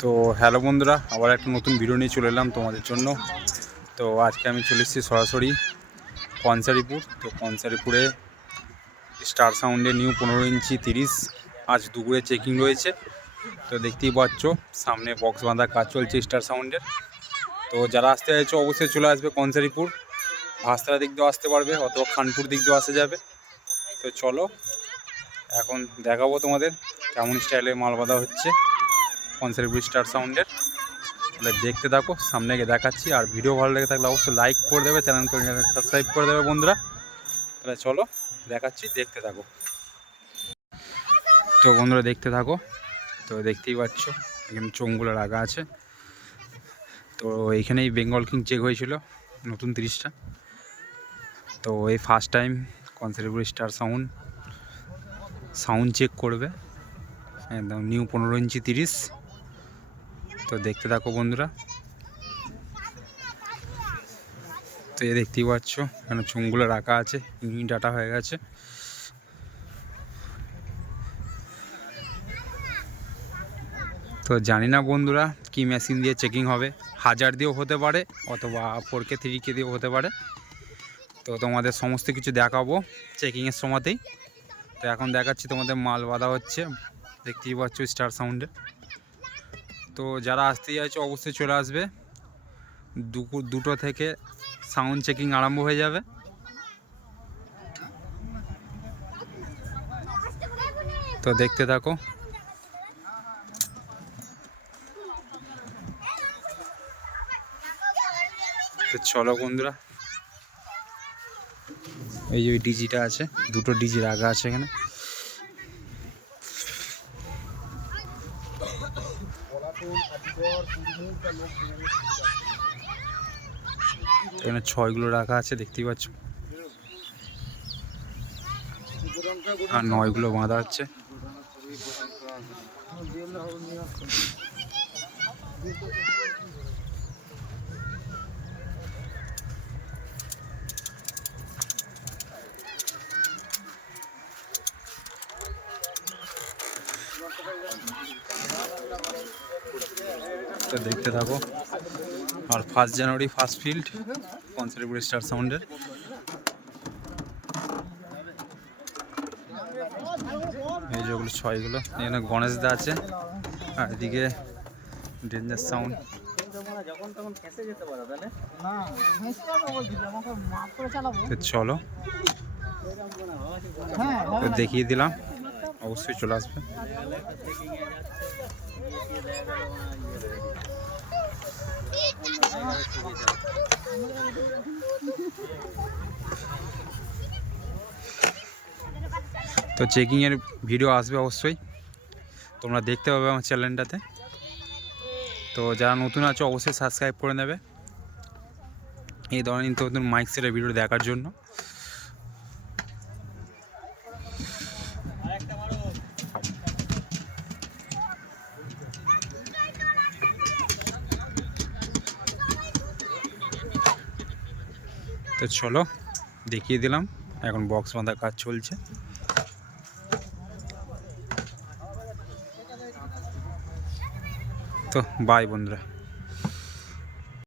তো হ্যালো বন্ধুরা, আবার একটা নতুন ভিডিও নিয়ে চলে এলাম তোমাদের জন্য। তো আজকে আমি চলে এসেছি সরাসরি কনসারিপুর। তো কনসারিপুরে স্টার সাউন্ডের নিউ 15 ইঞ্চি 30 আজ দুপুরে চেকিং রয়েছে। তো দেখতেই পাচ্ছ সামনে বক্স বাঁধার কাজ চলছে স্টার সাউন্ডের। তো যারা আসতে চাইছো অবশ্যই চলে আসবে কনসারিপুর, ভাস্তারা দিক দিয়েও আসতে পারবে অথবা খানপুর দিক দিয়েও আসা যাবে। তো চলো এখন দেখাবো তোমাদের কেমন স্টাইলে মাল বাঁধা হচ্ছে কনসারিপুর স্টার সাউন্ডের। তাহলে দেখতে থাকো, সামনে গিয়ে দেখাচ্ছি। আর ভিডিও ভালো লেগে থাকলে অবশ্যই লাইক করে দেবে, চ্যানেল সাবস্ক্রাইব করে দেবে বন্ধুরা। তাহলে চলো দেখাচ্ছি, দেখতে থাকো। তো বন্ধুরা দেখতে থাকো। তো দেখতেই পাচ্ছ এখানে চোঙগুলো রাখা আছে। তো এইখানেই বেঙ্গল কিং চেক হয়েছিল নতুন 30টা। তো এই ফার্স্ট টাইম কনসারিপুর স্টার সাউন্ড চেক করবে একদম নিউ 15 ইঞ্চি 30। তো দেখতে থাকো বন্ধুরা। তো এ দেখতেই পাচ্ছ এখানে চুংগুলো রাখা আছে, ইউনিট ডাটা হয়ে গেছে। তো জানি না বন্ধুরা কি মেশিন দিয়ে চেকিং হবে, 1000 দিয়েও হতে পারে অথবা 4K 3K দিয়েও হতে পারে। তো তোমাদের সমস্ত কিছু দেখাবো চেকিংয়ের সময়তেই। তো এখন দেখাচ্ছি তোমাদের মাল বাঁধা হচ্ছে, দেখতেই পাচ্ছ স্টার সাউন্ডে। তো যারা আসতে চাইছো অবশ্যই চলে আসবে, দুপুর 2টো থেকে সাউন্ড চেকিং আরম্ভ হয়ে যাবে। তো দেখতে থাকো। তো চলো বন্ধুরা, এই যে ডিজিটা আছে, 2টো ডিজি রাখা আছে এখানে। এখানে 6গুলো রাখা আছে দেখতেই পাচ্ছ, আর 9গুলো বাঁধা হচ্ছে। তো দেখতে থাকো। আর 1 জানুয়ারি ফার্স্ট ফিল্ড কনসারিপুর স্টার সাউন্ডের। এই যেগুলো 6গুলো, এখানে গণেশ দা আছে, আর এদিকে ডেঞ্জার সাউন্ড। চলো দেখিয়ে দিলাম, অবশ্যই চলে আসবে। তো চেকিংয়ের ভিডিও আসবে অবশ্যই, তোমরা দেখতে পাবে আমার চ্যানেলটাতে। তো যারা নতুন আছো অবশ্যই সাবস্ক্রাইব করে নেবে এই ধরনের নিত্য নতুন মাইক সেটের ভিডিও দেখার জন্য। তো চলো দেখিয়ে দিলাম, এখন বক্স বাঁধার কাজ চলছে। তো বাই বন্ধুরা।